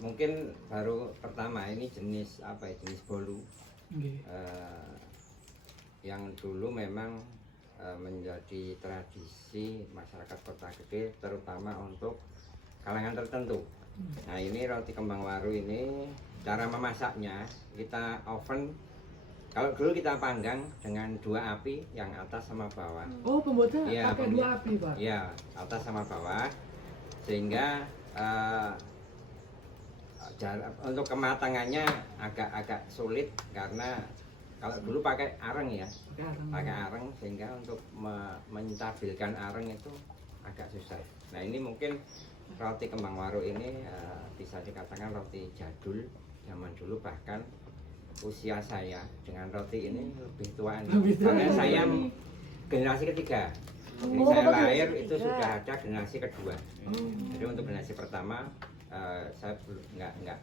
mungkin baru pertama ini jenis apa ya, jenis bolu. Yang dulu memang menjadi tradisi masyarakat Kota Gede, terutama untuk kalangan tertentu. Nah, ini roti kembang waru ini cara memasaknya kita oven. Kalau dulu kita panggang dengan 2 api, yang atas sama bawah. Oh, pembuatnya Ya, pakai 2 api, Pak? Iya, atas sama bawah. Sehingga untuk kematangannya agak sulit, karena kalau dulu pakai areng ya, pakai areng, sehingga untuk menstabilkan areng itu agak susah. Nah, ini mungkin roti kembang waru ini bisa dikatakan roti jadul zaman dulu, bahkan usia saya dengan roti ini lebih tua nih. Karena saya generasi ketiga. Jadi saya lahir itu sudah ada generasi kedua. Jadi untuk generasi pertama saya nggak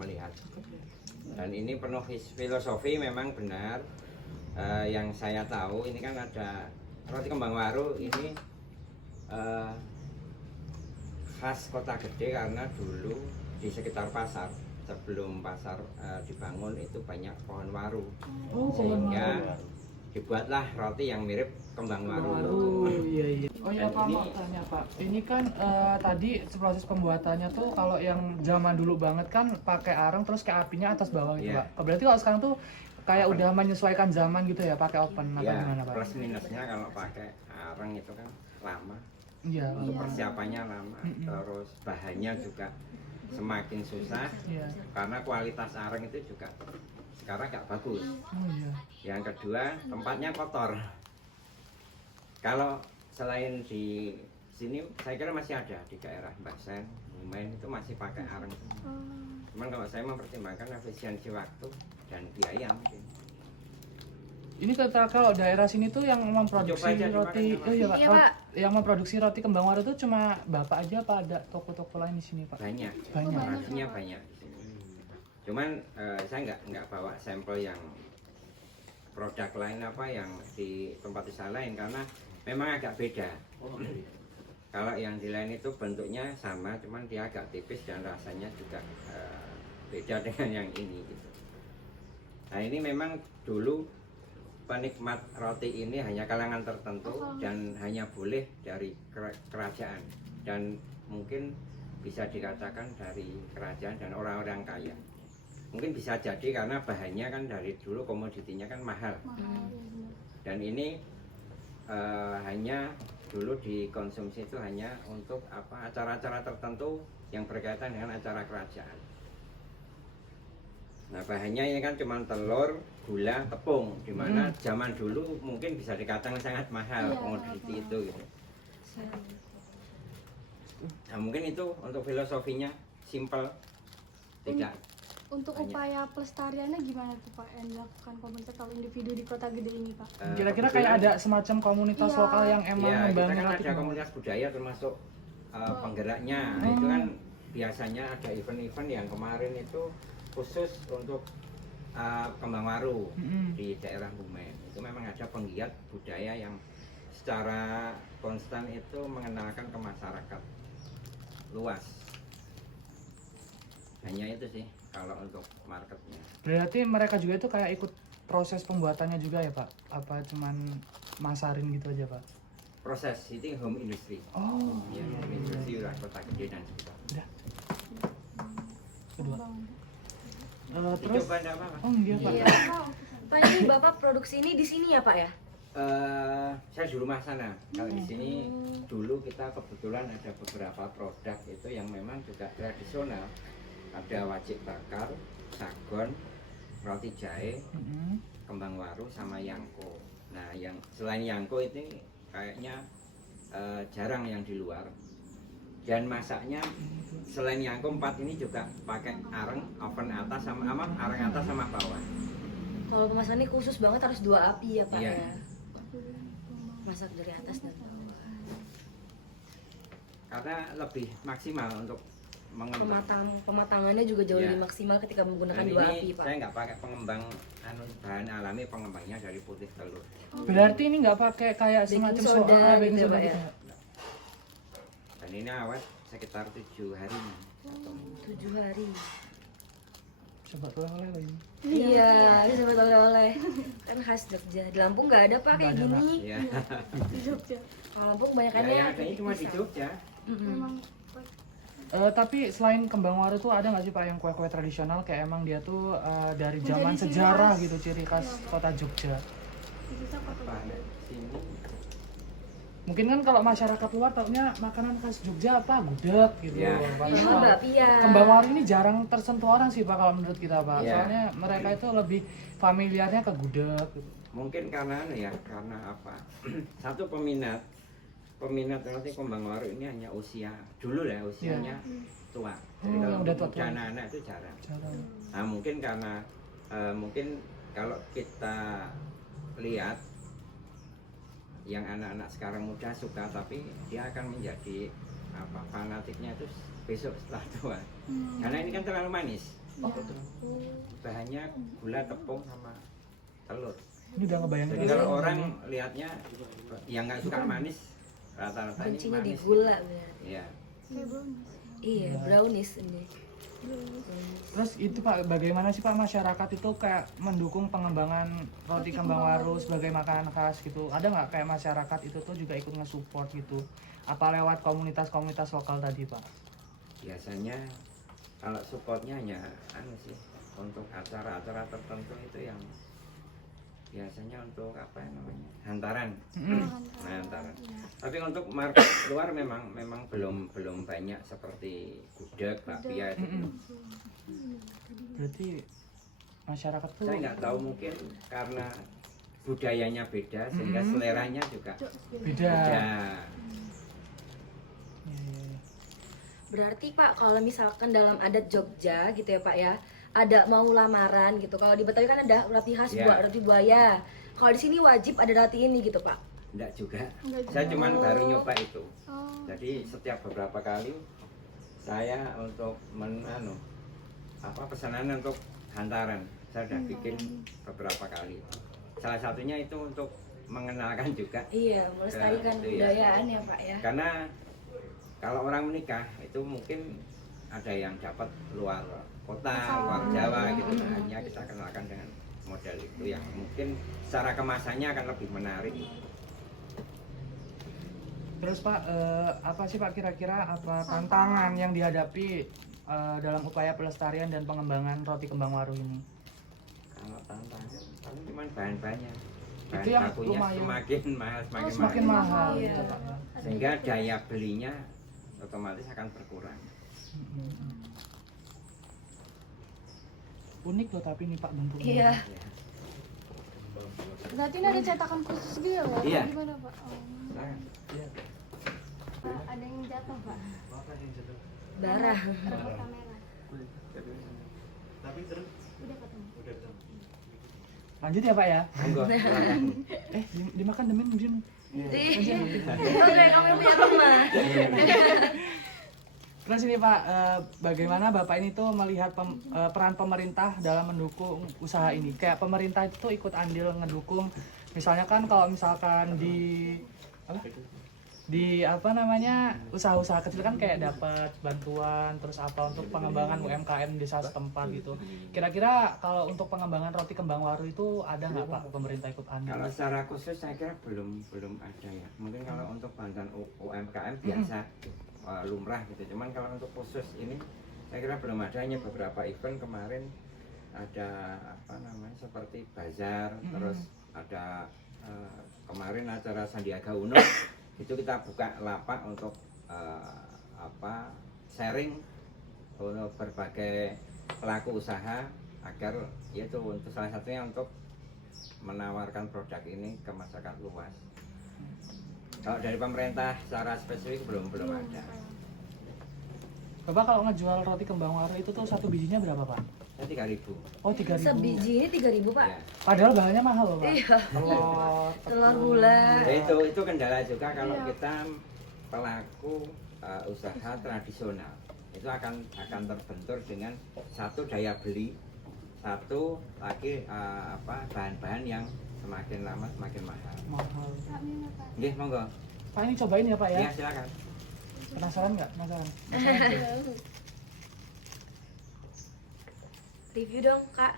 melihat. Dan ini penuh filosofi, memang benar. Yang saya tahu ini kan ada roti kembang waru ini khas Kota Gede, karena dulu di sekitar pasar, sebelum pasar dibangun itu banyak pohon waru. Sehingga dibuatlah roti yang mirip kembang waru. Iya. Oh ya Pak, mau tanya Pak, ini kan tadi proses pembuatannya tuh kalau yang zaman dulu banget kan pakai areng terus kayak apinya atas bawah gitu Pak. Berarti kalau sekarang tuh kayak udah menyesuaikan zaman gitu ya, pakai oven atau gimana Pak? Plus minusnya kalau pakai areng itu kan lama. Iya. Untuk persiapannya lama, terus bahannya juga semakin susah, karena kualitas areng itu juga sekarang nggak bagus. Yang kedua, tempatnya kotor. Kalau selain di sini, saya kira masih ada di daerah Basen, Bumen itu masih pakai areng. Cuman kalau saya mempertimbangkan efisiensi waktu dan biaya mungkin. Ini kalau daerah sini tuh yang memproduksi roti, Pak. Yang memproduksi roti kembang waru itu cuma Bapak aja, apa ada toko-toko lain di sini Pak? Banyak. Artinya banyak. Cuman saya nggak bawa sampel yang produk lain apa yang di tempat usaha lain, karena memang agak beda. Kalau yang di lain itu bentuknya sama, cuman dia agak tipis dan rasanya juga beda dengan yang ini gitu. Nah, ini memang dulu penikmat roti ini hanya kalangan tertentu dan hanya boleh dari kerajaan, dan mungkin bisa dikatakan dari kerajaan dan orang-orang kaya. Mungkin bisa jadi karena bahannya kan dari dulu komoditinya kan mahal. Dan ini hanya dulu dikonsumsi itu hanya untuk acara-acara tertentu yang berkaitan dengan acara kerajaan. Nah, bahannya ini kan cuma telur, gula, tepung, dimana zaman dulu mungkin bisa dikatakan sangat mahal komoditi itu gitu. Nah, mungkin itu untuk filosofinya simple, tidak. Untuk upaya pelestariannya gimana tuh Pak yang dilakukan komunitas atau individu di Kota Gede ini Pak? Kira-kira kayak ada semacam komunitas lokal yang emang kita kan ada komunitas budaya termasuk penggeraknya. Nah, itu kan biasanya ada event-event yang kemarin itu khusus untuk kembang waru di daerah Bumen. Itu memang ada penggiat budaya yang secara konstan itu mengenalkan ke masyarakat luas. Hanya itu sih kalau untuk marketnya. Berarti mereka juga itu kayak ikut proses pembuatannya juga ya Pak? Apa cuman masarin gitu aja Pak? Proses itu home industry. Ya, home industry udah Kota Gede dan sekitar. Udah. Kedua. Terus apa? Oh iya Pak. Iya. Pak, ini Bapak produksi ini di sini ya Pak ya? Saya di rumah sana. Kalau di sini dulu kita kebetulan ada beberapa produk itu yang memang juga tradisional. Ada wajik bakar, sagon, roti jahe, kembang waru, sama yangko. Nah, yang selain yangko itu kayaknya jarang yang di luar. Dan masaknya selain yangko 4 ini juga pakai areng, oven atas sama areng atas sama bawah. Kalau pemasakan ini khusus banget harus 2 api ya Pak Iya. ya? Masak dari atas dan bawah. Karena lebih maksimal untuk Pematangannya juga jauh Iya. lebih maksimal ketika menggunakan Dan 2 ini api Pak. saya nggak pakai pengembang bahan alami, pengembangnya dari putih telur. Berarti ini nggak pakai kayak Baking semacam soda baking gitu ya, soda Pak, gitu ya? ya? Dan ini awet sekitar 7 hari. 7 hari. Coba oleh-oleh lagi. Iya, bisa buat oleh-oleh. Kan khas Jogja. Di Lampung nggak ada Pak kayak Nggak ada, gini. Iya. Di Jogja. Kalau Lampung Ya, banyakannya yang adanya cuma di pisang. Jogja. Memang Tapi selain kembang waru tuh ada nggak sih Pak yang kue-kue tradisional kayak emang dia tuh dari Menjadi zaman ciri sejarah khas. gitu, ciri khas kota Jogja. bisa kota Apa Jogja. sini? Mungkin kan kalau masyarakat luar taunya makanan khas Jogja apa gudeg gitu. Ya. Padahal Iya, kalau bakpia. kembang waru ini jarang tersentuh orang sih Pak kalau menurut kita Pak. Ya. Soalnya mereka itu lebih familiarnya ke gudeg gitu. Mungkin karena karena apa? Satu peminat nanti kembang waru ini hanya usia dulu ya, usianya tua. Jadi Oh, kalau yang udah untuk tua-tua. anak-anak itu jarang. Jarang. Nah mungkin karena mungkin kalau kita lihat yang anak-anak sekarang muda suka, tapi dia akan menjadi apa fanatiknya itu besok setelah tua. Karena ini kan terlalu manis. Bahannya gula, tepung sama telur. Ini udah ngebayangin. Jadi kalau orang lihatnya yang nggak suka manis rata-rata ini Kuncinya di manis. gula bener. Iya. Kayak brownies. Iya, brownies ini. Terus itu Pak, bagaimana sih Pak masyarakat itu kayak mendukung pengembangan roti kembang waru sebagai makanan khas gitu? Ada nggak kayak masyarakat itu tuh juga ikut nge-support gitu? Apa lewat komunitas-komunitas lokal tadi Pak? Biasanya kalau supportnya hanya sih untuk acara-acara tertentu itu yang biasanya untuk apa namanya hantaran. Nah, hantaran. Tapi untuk market luar memang belum banyak seperti gudeg, bakpia itu. Berarti masyarakat tuh Saya nggak tahu, mungkin karena budayanya beda sehingga seleranya juga beda. beda. Iya. Berarti Pak, kalau misalkan dalam adat Jogja gitu ya Pak ya, ada mau lamaran gitu. Kalau di Betawi kan ada roti khas Ya. roti buaya. Kalau di sini wajib ada roti ini gitu Pak. Enggak juga. Enggak juga. Saya cuman baru nyoba itu. Oh. Jadi setiap beberapa kali saya untuk pesanan untuk hantaran. Saya sudah bikin beberapa kali. Salah satunya itu untuk mengenalkan juga. Iya, melestarikan Itu ya. kebudayaan ya Pak ya. Karena kalau orang menikah itu mungkin ada yang dapat luar kota, luar Jawa gitu. Nah, hanya kita kenalkan dengan model itu yang mungkin secara kemasannya akan lebih menarik. Terus Pak, apa sih Pak kira-kira apa tantangan yang dihadapi dalam upaya pelestarian dan pengembangan roti kembang waru ini? Kalau tantangan paling cuma bahan-bahannya. Bahan Itu yang bakunya lumayan. semakin mahal, Semakin mahal Iya. gitu Pak. sehingga daya belinya otomatis akan berkurang. Unik loh tapi ini Pak bentuknya. Iya. Ya. Berarti ini ada cetakan khusus gitu ya Pak? Iya. Gimana Pak? Oh. Nah, Pak, ada yang jatuh Pak. Darah. Rekod kamera. Udah ketemu. Lanjut ya Pak ya. monggo, silakan. Dimakan demen mungkin. Oke, kamu punya rumah. Terus ini Pak, bagaimana Bapak ini tuh melihat peran pemerintah dalam mendukung usaha ini? Kayak pemerintah itu tuh ikut andil ngedukung, misalnya kan kalau misalkan usaha-usaha kecil kan kayak dapat bantuan terus apa untuk pengembangan UMKM desa setempat gitu. Kira-kira kalau untuk pengembangan roti kembang waru itu ada nggak Pak pemerintah ikut andil? Kalau secara khusus saya kira belum ada ya. Mungkin kalau untuk bantuan UMKM biasa lumrah gitu. Cuman kalau untuk khusus ini saya kira belum ada, hanya beberapa event kemarin ada seperti bazar, terus ada kemarin acara Sandiaga Uno itu kita buka lapak untuk sharing untuk berbagai pelaku usaha agar yaitu untuk salah satunya untuk menawarkan produk ini ke masyarakat luas. Kalau dari pemerintah secara spesifik belum ada. Bapak kalau ngejual roti kembang waru itu tuh satu bijinya berapa Pak? Ya 3.000. Oh 3.000. Sebiji ini 3.000 Pak. Ya. Padahal bahannya mahal loh Pak. Iya. Telur gula. Ya, itu kendala juga kalau kita pelaku usaha tradisional. Itu akan terbentur dengan satu daya beli, satu lagi bahan-bahan yang semakin lama semakin mahal. Mahal. Kak, ini Pak. Nggih, monggo. Pak ini cobain ya Pak ya. Ya, silakan. Penasaran nggak? Penasaran? Review dong kak.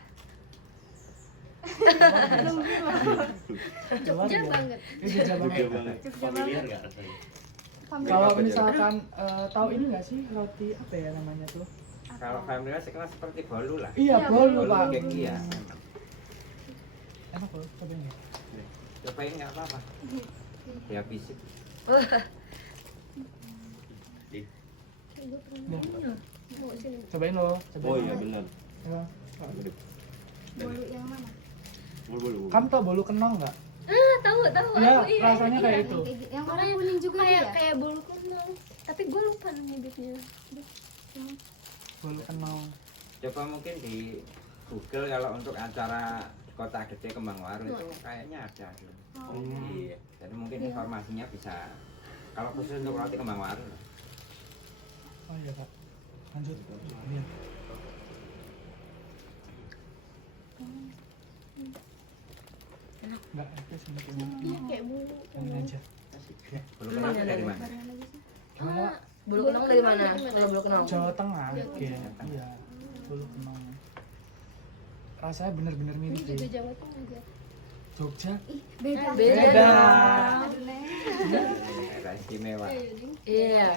Jogja banget. Jogja banget. Jogja banget. Familiar. Kalau misalkan tahu ini nggak sih roti apa ya namanya tuh? Kalau familiar sekelas seperti bolu lah. Iya, Iya, bolu Bolu pak. kayak iya. Enak loh, cobain ya. Cobain nggak apa-apa. Ya bisik. Nih, cobain loh. Cobain. Oh iya benar. Ya. Bolu yang mana? Bulu-bulu. Kamu tau bolu kenong nggak? Tahu Iya, aku iya. rasanya kayak itu. Yang warna kuning juga kayak ya? kayak bolu kenal. Tapi gue lupa nyebutnya. Bolu kenong. Coba mungkin di Google kalau untuk acara Kota Gede Kembangwaru itu kayaknya ada. Oh. Iya. Jadi mungkin informasinya bisa kalau khusus untuk roti Kembangwaru. Oh iya pak. Lanjut. Iya. Enggak, itu sedikit. Kayak bulu. Yang aja. Belum kenal dari mana? Gimana? Bulu kenong dari mana? Kalau bulu kenong. Jawa Tengah. Iya. Bolu kenong. Rasanya bener-bener mirip Juga deh. Jawa Tengah juga. Jogja. Ih, beda. Beda. Aduh, Neng. Daerah istimewa. Iya.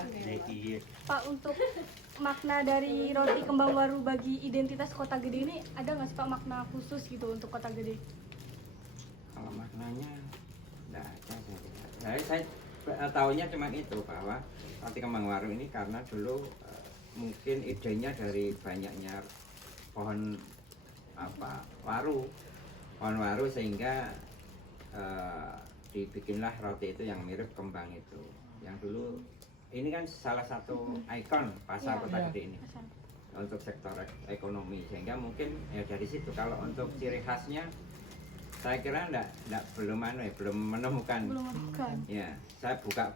Pak, untuk makna dari roti Kembangwaru bagi identitas Kota Gede ini ada nggak sih Pak makna khusus gitu untuk Kota Gede? Kalau maknanya enggak ada saya tahunya cuma itu bahwa roti Kembangwaru ini karena dulu mungkin idenya dari banyaknya pohon pohon waru sehingga dibikinlah roti itu yang mirip kembang itu. Yang dulu ini kan salah satu ikon pasar Iya. Kota Iya. Gede ini untuk sektor ekonomi, sehingga mungkin ya dari situ. Kalau untuk ciri khasnya saya kira belum menemukan. Belum bukan. Ya, saya buka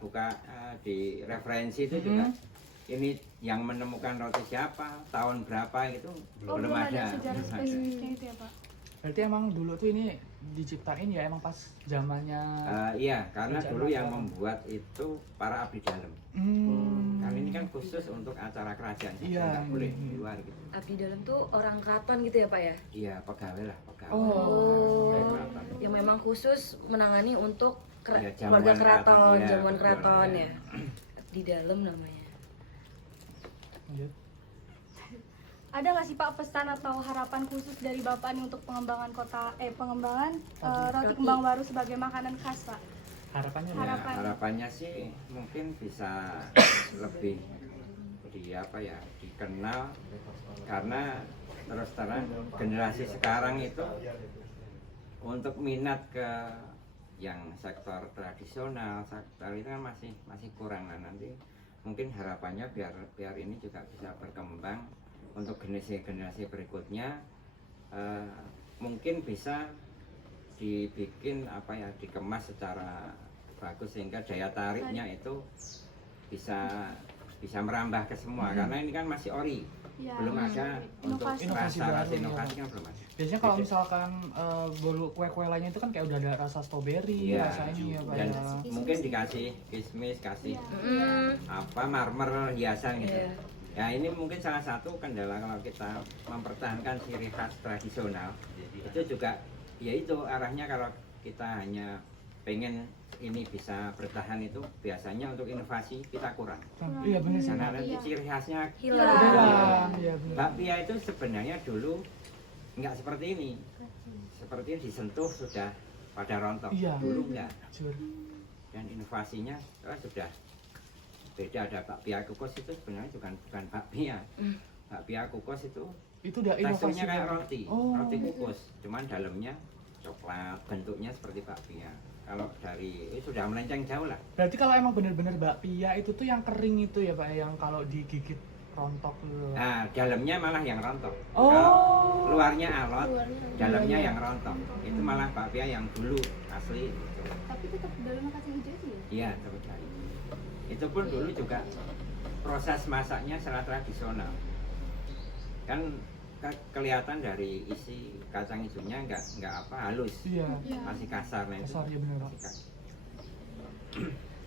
di referensi itu juga ini yang menemukan roti siapa, tahun berapa gitu Oh, belum ada. sejarah spesifiknya itu ya Pak. Berarti emang dulu tuh ini diciptain ya emang pas zamannya. Iya, karena Kerajaan dulu yang Mataram. membuat itu para abdi dalam. Karena ini kan khusus untuk acara kerajaan, Iya, nggak boleh iya. di luar gitu. Abdi dalam tuh orang keraton gitu ya pak ya? Iya, pegawai lah, pegawai. Oh. Pegawai keraton. Yang memang khusus menangani untuk Ya, jamuan keluarga keraton, keraton, iya, jamuan betul, keraton iya. ya. Di dalam namanya. Lanjut. Ada nggak sih Pak pesan atau harapan khusus dari Bapak nih untuk pengembangan roti Kembangwaru sebagai makanan khas Pak? Harapannya Ya, Harapan. harapannya sih mungkin bisa lebih dikenal, karena terus terang generasi sekarang itu untuk minat ke yang sektor tradisional, sektor itu kan masih kurang. Nah, nanti mungkin harapannya biar ini juga bisa berkembang untuk generasi berikutnya, mungkin bisa dibikin dikemas secara bagus sehingga daya tariknya itu bisa merambah ke semua. Karena ini kan masih ori, Ya, belum ada untuk inovasi. rasa Baru, inovasi ya. kan belum ada. Biasanya kalau misalkan bolu kue-kue lainnya itu kan kayak udah ada rasa strawberry, Iya. rasa ini ya pak. Dan ya. mungkin dikasih kismis, kasih Iya. marmer hiasan gitu. Iya. Ya ini mungkin salah satu kendala kalau kita mempertahankan ciri khas tradisional. Itu juga ya itu arahnya, kalau kita hanya pengen ini bisa bertahan itu biasanya untuk inovasi kita kurang. Iya benar sih. Karena nanti Iya. ciri khasnya Hilang. Hilang, iya benar. bakpia itu sebenarnya dulu nggak seperti ini. Seperti ini disentuh sudah pada rontok. Iya. Dulu nggak. Jujur. Dan inovasinya sudah beda. Ada bakpia kukus itu sebenarnya bukan bakpia. Bakpia kukus itu Itu udah inovasi. teksturnya kayak banget. roti, Oh. roti kukus, cuman dalamnya coklat, bentuknya seperti bakpia. Kalau dari itu sudah melenceng jauh lah. Berarti kalau emang bener-bener bakpia itu tuh yang kering itu ya pak, yang kalau digigit rontok gitu. Nah, dalamnya malah yang rontok. Oh. Kalau luarnya alot, dalamnya Iya. yang rontok. Itu malah bakpia yang dulu asli. Gitu. Tapi tetap dalamnya kacang hijau itu ya? Iya, terus lagi. Itu pun dulu juga proses masaknya secara tradisional. Kan kelihatan dari isi kacang hijaunya nggak halus, Iya. Iya. masih kasar. Nah, itu Kasar, ya bener, Pak. masih kasar.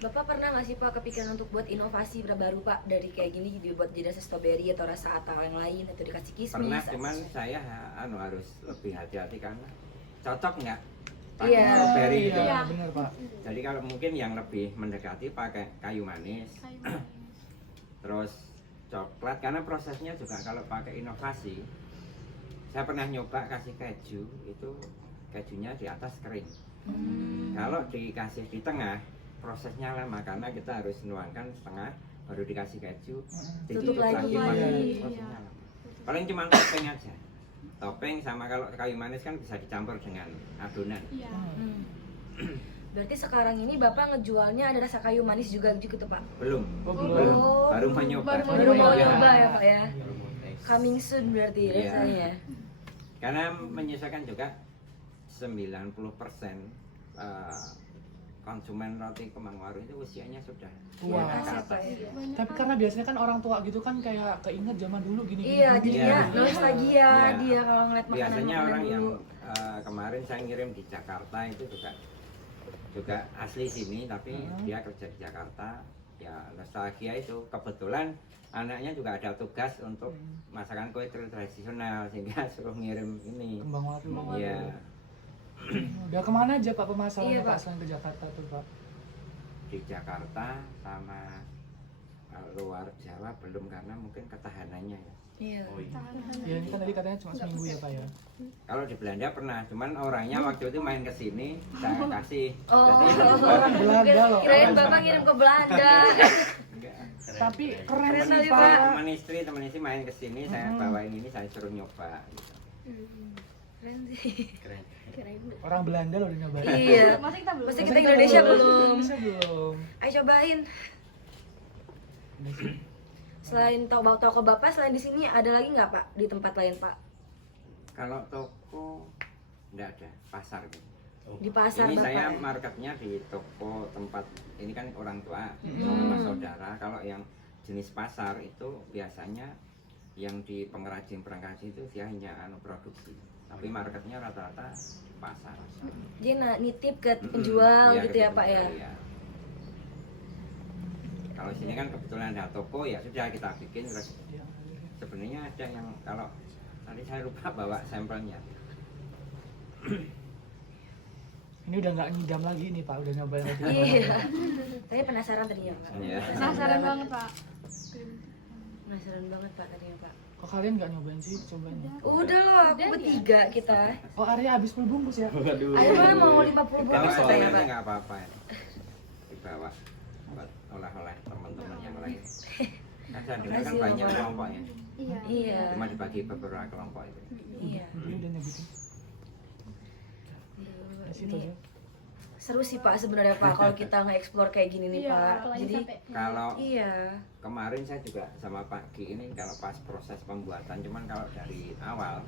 Bapak pernah nggak sih Pak kepikiran untuk buat inovasi baru Pak dari kayak gini dibuat jadi rasa strawberry atau rasa atau yang lain atau dikasih kismis? Pernah, cuman saya harus lebih hati-hati karena cocok nggak pakai Iya. strawberry gitu. Iya, benar Pak. Jadi kalau mungkin yang lebih mendekati pakai kayu manis, Kayu manis. terus coklat, karena prosesnya juga kalau pakai inovasi, saya pernah nyoba kasih keju, itu kejunya di atas kering. Kalau dikasih di tengah, prosesnya lama karena kita harus nuangkan setengah, baru dikasih keju, Tutup lagi. pakai Iya. prosesnya lama. Paling cuma topping aja. Topping sama kalau kayu manis kan bisa dicampur dengan adonan. Iya. Berarti sekarang ini Bapak ngejualnya ada rasa kayu manis juga gitu Pak? Belum, Oh, belum. Oh, Baru mau nyoba. baru mau Iya. nyoba ya Pak ya? Baru mau tes. Coming soon berarti Iya. rasanya. Karena menyesuaikan juga 90% konsumen roti Kembang Waru itu usianya sudah di Wah. atas. Atas ya Pak ya? Tapi karena biasanya kan orang tua gitu kan kayak keinget zaman dulu gini. Iya, jadinya Iya. nostalgia Iya. dia kalau ngeliat Biasanya makanan-makanan orang yang dulu. kemarin saya ngirim di Jakarta itu juga asli sini tapi dia kerja di Jakarta, ya nostalgia itu. Kebetulan anaknya juga ada tugas untuk masakan kue tradisional sehingga suruh ngirim ini. Kembang Waru. Iya. Udah kemana aja Pak pemasaran Iya, Pak Pak. selain ke Jakarta tuh Pak? Di Jakarta sama luar Jawa belum karena mungkin ketahanannya ya. Iya. Ya ini kan tadi katanya cuma seminggu ya Pak ya. Kalau di Belanda pernah, cuman orangnya waktu itu main ke sini, saya kasih. Oh, Orang Belanda loh. kirain Bapak ngirim ke Belanda. Enggak. Tapi keren Keren sih kali, Pak. Pak. Teman istri main ke sini, saya bawain ini, saya suruh nyoba. Gitu. Keren sih. Keren. Keren. Orang Belanda loh udah nyobain. Iya. Masa kita belum? Masa kita Indonesia belum. Indonesia belum. Ayo cobain. Udah sih. Selain toko Bapak, selain di sini ada lagi nggak Pak di tempat lain Pak? Kalau toko enggak ada, pasar gitu. Di pasar Ini Bapak. saya ya? marketnya di toko tempat, ini kan orang tua sama saudara. Kalau yang jenis pasar itu biasanya yang di pengrajin itu dia hanya produksi. Tapi marketnya rata-rata pasar. Jadi nitip ke penjual Iya, gitu ke ya Pak ya? penjual, iya. Kalau sini kan kebetulan ada toko, ya sudah kita bikin. Terus Iya. sebenarnya ada yang kalau tadi saya lupa bawa sampelnya. Ini udah nggak ngidam lagi nih Pak, udah nyobain lagi. Iya. Saya penasaran tadinya Pak. Iya. Penasaran banget Pak. Penasaran banget Pak tadinya Pak. Kok kalian nggak nyobain sih? Cobain. Udah loh, aku bertiga kita. Oh Arya habis full bungkus ya? Ayo mana mau 50 Kalau bungkus soalnya katanya Pak. nggak apa-apa ya. Dibawa buat oleh-oleh teman-teman yang lain. Kan saya dengar kan Makasih, banyak Bapak. kelompoknya. Iya. Iya. Cuma dibagi beberapa kelompok itu. Iya. Ini udah nyebutin. Di situ Ini aja. seru sih Pak sebenarnya Pak kalau kita nge-explore kayak gini nih Iya, Pak. apalagi Jadi sampai Kalau iya. kemarin saya juga sama Pak Gi ini kalau pas proses pembuatan, cuman kalau dari awal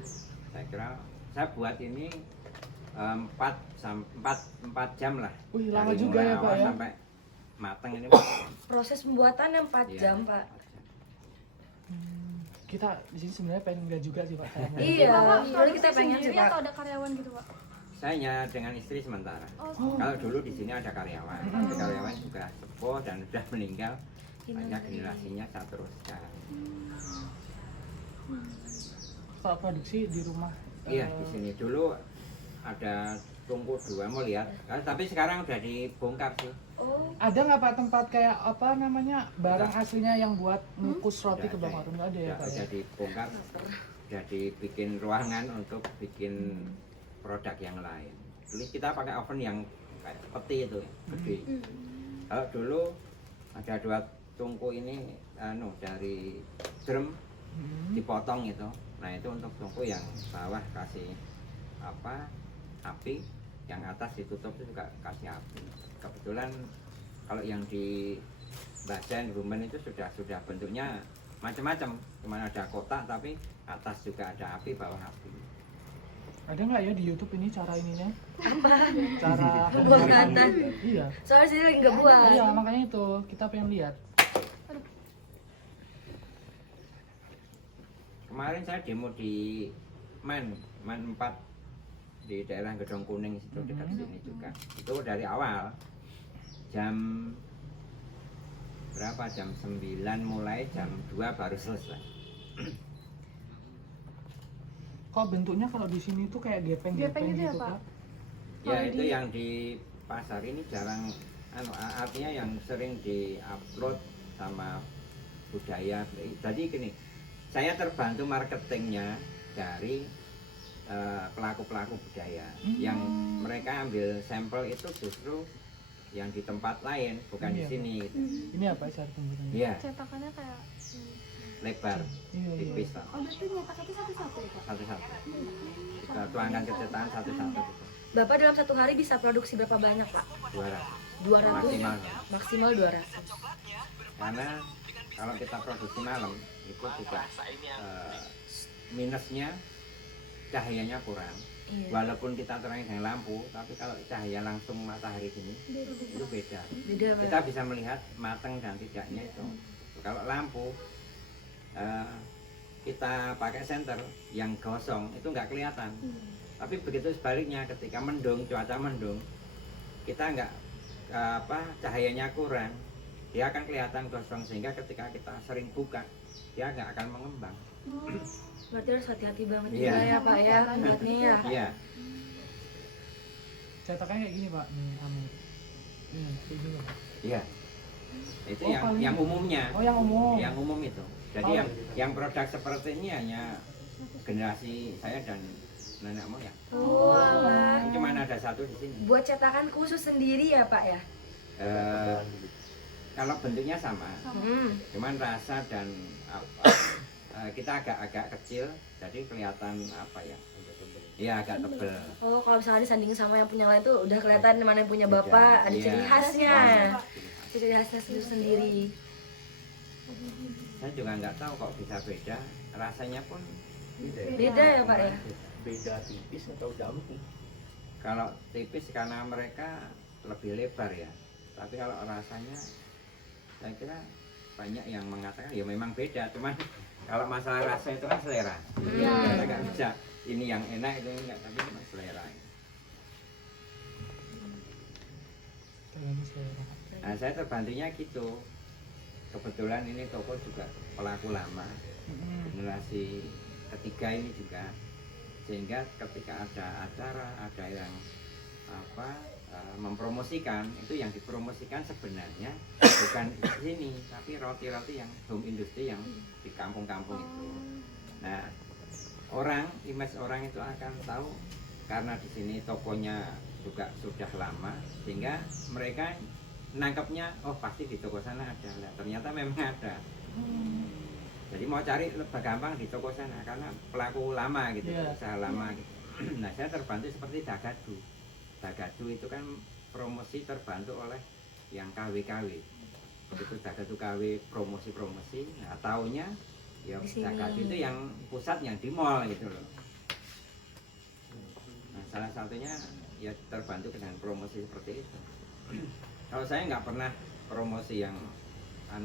saya kira saya buat ini 4 jam lah. Wih, lama Dari juga mulai ya, Pak, awal ya? sampai mateng ini. Proses pembuatan yang 4 Iya, jam Pak. 4 jam. Kita di sini sebenarnya pengen lihat juga sih Pak. Saya Iya, Bapak jadi produksi kita pengen sih sendiri Pak. atau ada karyawan gitu Pak? Saya hanya dengan istri sementara. Oh, Kalau dulu di sini ada karyawan, tapi karyawan juga sepuh dan sudah meninggal. Hanya generasinya saya teruskan. Kalau produksi di rumah. Iya, di sini dulu ada tungku 2 mau lihat. Tapi sekarang udah dibongkar sih. Oh, Ada nggak Pak tempat kayak apa namanya barang aslinya yang buat ngukus roti Udah ke Bang ada. Warung? Nggak ada ya Pak? Udah Ya? dibongkar, udah dibikin ruangan untuk bikin produk yang lain. Dulu kita pakai oven yang kayak peti itu, gede. Kalau dulu ada 2 tungku ini dari drum dipotong itu. Nah itu untuk tungku yang bawah kasih api, yang atas ditutup itu juga kasih api. Kebetulan kalau yang di Bajan Rumen itu sudah bentuknya macam-macam, cuma ada kotak tapi atas juga ada api, bawah api. Ada nggak ya di YouTube ini cara ininya? Cara buat ke atas. Iya. Soalnya sini lagi nggak buat. Iya makanya itu kita pengen lihat. Kemarin saya demo di Man 4 di daerah Gedong Kuning situ dekat sini juga. Itu dari awal jam berapa jam 9 mulai, jam 2 baru selesai. Kok bentuknya kalau di sini tuh kayak Gepeng gepeng-gepeng gitu ya, gitu Pak? Pak? Ya Kalau itu di- yang di pasar ini jarang, artinya yang sering di-upload sama budaya. Jadi gini, saya terbantu marketingnya dari pelaku-pelaku budaya yang mereka ambil sampel itu justru yang di tempat lain, bukan di Iya. sini gitu. Ini apa cara pembuatannya? Iya, Cetakannya kayak lebar, Iya, iya. tipis lah, oh berarti nyetak itu satu-satu ya Pak? satu-satu. Kita tuangkan ke cetakan satu-satu gitu. Bapak dalam satu hari bisa produksi berapa banyak Pak? 200 200? maksimal. Maksimal 200. Karena kalau kita produksi malam itu juga minusnya cahayanya kurang. Iya. Walaupun kita terangi dengan lampu, tapi kalau cahaya langsung matahari gini itu beda. Beda Pak. Kita bisa melihat matang dan tidaknya itu. Kalau lampu kita pakai senter yang gosong itu nggak kelihatan. Tapi begitu sebaliknya, ketika mendung, cuaca mendung, kita nggak cahayanya kurang, dia akan kelihatan gosong, sehingga ketika kita sering buka dia nggak akan mengembang. Berarti harus hati-hati banget Iya. juga ya Pak ya buatnya ya. Iya, Cetakannya kayak gini Pak. Nih, kayak gini Pak. iya. Itu Oh, paling- yang umumnya. Oh, yang umum. Yang umum itu. Jadi Oh. yang produk seperti ini hanya generasi saya dan nenek moyang. Oh, alah. Cuma ada satu di sini. Buat cetakan khusus sendiri ya Pak ya? Eh, kalau bentuknya sama, cuman rasa dan kita agak kecil, jadi kelihatan apa ya? Iya, agak tebel. Oh, kalau misalnya disandingin sama yang punya lain tuh udah kelihatan mana yang punya Beda. Bapak, ada Iya. ciri khasnya. Pak. Ciri khasnya sendiri. Saya juga nggak tahu kok bisa beda. Rasanya pun Beda ya Pak ya? Beda tipis atau dalam nih? kalau tipis karena mereka lebih lebar ya. Tapi kalau rasanya, saya kira banyak yang mengatakan ya memang beda. Cuman kalau masalah rasa itu kan selera. Iya. Kita nggak bisa ini yang enak itu enggak, tapi memang selera. Kayak gini selera. Nah, saya terbantunya gitu. Kebetulan ini toko juga pelaku lama, generasi ketiga ini juga, sehingga ketika ada acara, ada yang mempromosikan, itu yang dipromosikan sebenarnya bukan di sini, tapi roti-roti yang home industry yang di kampung-kampung itu. Nah, image orang itu akan tahu karena di sini tokonya juga sudah lama, sehingga mereka nangkepnya, oh pasti di toko sana ada. Nah, ternyata memang ada. Jadi mau cari lebih gampang di toko sana karena pelaku lama gitu, Iya. usaha lama gitu. Nah, saya terbantu seperti Dagadu. Dagadu itu kan promosi terbantu oleh yang KW-KW. Begitu Dagadu KW promosi-promosi, nah taunya ya Di sini. Dagadu itu yang pusat yang di mall gitu loh. Nah, salah satunya ya terbantu dengan promosi seperti itu. Kalau saya nggak pernah promosi yang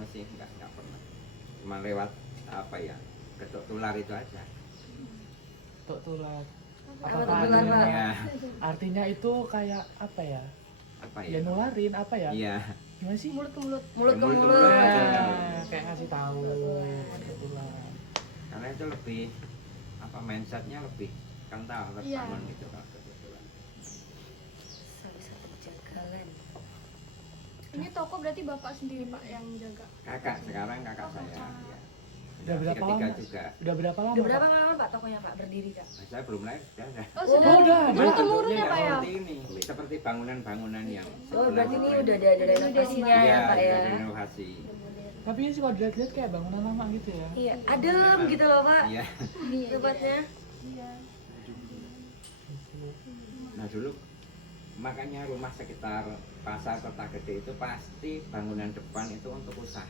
sih nggak pernah, cuma lewat ketuk tular itu aja. Tuk tular. Apa Apakah tuh tular, artinya- Pak? Ya, Artinya itu kayak apa ya? apa Ya ya? nularin apa ya? Iya, Gimana sih? Mulut ke mulut. Mulut ke Mulut ke mulut. mulut. Ya, kayak ngasih tahu. Tuk tular. karena itu lebih mindsetnya lebih kental Iya. terbangun gitu kalau ketuk tular. Salah satu jagalan. Ini toko berarti bapak sendiri Pak yang jaga. Kakak sekarang kakak saya. Ya. Udah berapa Ketiga lama? juga. Udah berapa lama? Udah berapa Pak? lama Pak tokonya Pak berdiri Kak? Nah, saya belum lahir sudah ada. Oh sudah. udah. Cuman Turun temurun bentuknya ya nggak Pak ya. seperti ini, seperti bangunan-bangunan yang. Oh berarti ini udah ada renovasinya Iya, ya Pak ya? udah direnovasi. Tapi ini sih kalau dilihat-lihat kayak bangunan lama gitu ya. Iya, adem gitu loh Pak Iya. tempatnya. Nah dulu makanya rumah sekitar pasar Kota Gede itu pasti bangunan depan itu untuk usaha.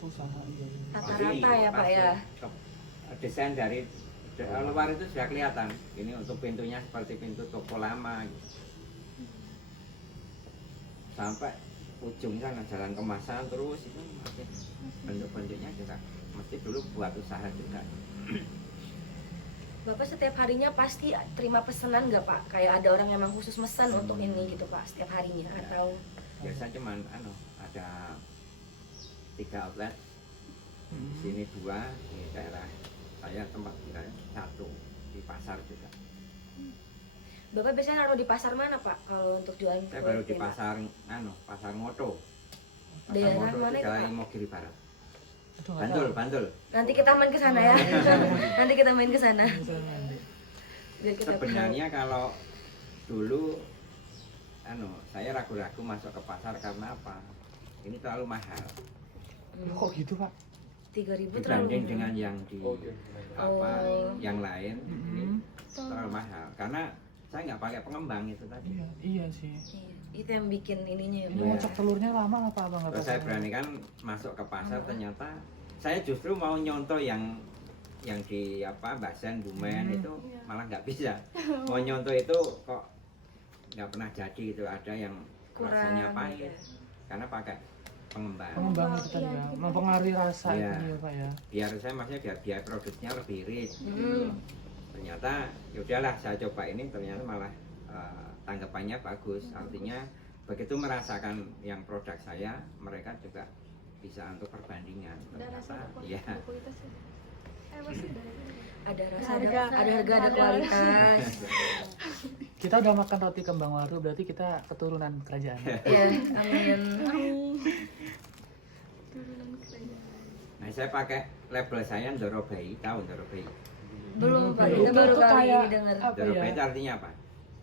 Usaha iya. Rata-rata ya Pak Pasti ya? Desain dari luar itu sudah kelihatan. Ini untuk pintunya seperti pintu toko lama gitu. Sampai ujung sana jalan kemasan terus itu masih bentuk-bentuknya juga mesti dulu buat usaha juga. Bapak setiap harinya pasti terima pesanan nggak Pak? Kayak ada orang yang emang khusus pesan untuk ini gitu Pak setiap harinya atau? Biasa cuman ada 3 outlet. Di sini 2 di daerah saya tempat tinggal 1 di pasar juga. Bapak biasanya naruh di pasar mana Pak kalau untuk jualan Saya kue baru di tenda? pasar Moto. Pasar Daerah Moto mana itu itu, Jalan Pak? Imogiri Barat. Aduh, nggak Bantul, tahu. Bantul. Nanti kita main ke sana ya. Nanti kita main ke sana. Bisa nanti. Biar kita Sebenarnya kalau dulu saya ragu-ragu masuk ke pasar karena apa? Ini terlalu mahal Loh, kok gitu Pak? 3.000 terlalu dibanding mahal. dengan yang di Oh, iya. yang lain. Ini Mm-mm. terlalu mahal karena saya nggak pakai pengembang itu tadi. Iya, iya sih. Iya, itu yang bikin ininya ya. Ini Iya. ngocok telurnya lama apa Bang? Terus saya beranikan masuk ke pasar, ternyata saya justru mau nyontoh yang di Basen, Bumen itu Iya. malah nggak bisa. Mau nyontoh itu kok nggak pernah jadi itu, ada yang rasanya Kurang, pahit ya. karena pakai pengembang. Pengembang itu tadi ya, mempengaruhi rasa Iya. itu ya Pak ya. Biar saya maksudnya biar produknya lebih rich. Hmm. Ternyata yaudahlah saya coba ini, ternyata malah tanggapannya bagus. Artinya begitu merasakan yang produk saya, mereka juga bisa untuk perbandingan. Ada rasa, Ternyata iya. ada kualitas ya. Pasti ada rasa. Ada rasa, Harga. ada harga, ada Ada. kualitas. Kita udah makan roti kembang waru, berarti kita keturunan kerajaan. Iya, amin. Turunan kerajaan. Nah, saya pakai label saya Ndoro Bayi, tahu Ndoro Bayi? Belum Pak, Itu kita baru tuh kali kayak ini dengar. apa Ndoro ya? Bayi itu artinya apa?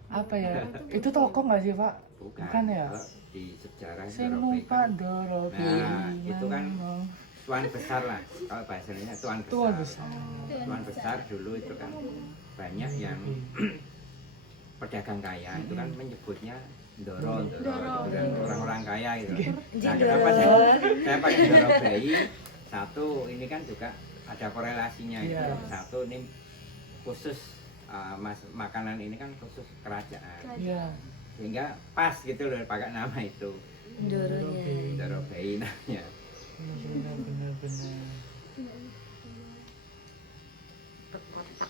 Apa ya? Itu toko nggak sih Pak? Bukan ya? Kalau di sejarah Sing Ndoro Bayi numpak kan Ndoro Nah, itu kan Bayi. tuan besar lah. Kalau bahasanya tuan besar. Tuan besar. Tuan besar dulu itu kan banyak yang pedagang kaya itu kan menyebutnya Ndoro, Ndoro, itu kan orang-orang kaya itu. Nah, kenapa saya pakai Ndoro Bayi? Satu, ini kan juga ada korelasinya itu. Iya. Satu, ini khusus makanan ini kan khusus kerajaan. Iya. Sehingga pas gitu loh pakai nama itu. Ndoronya. Ndoro Bayi namanya. Bener. Berkotak.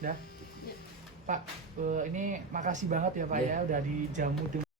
Dah. Pak, ini makasih banget ya Pak Iya. ya udah dijamu dengan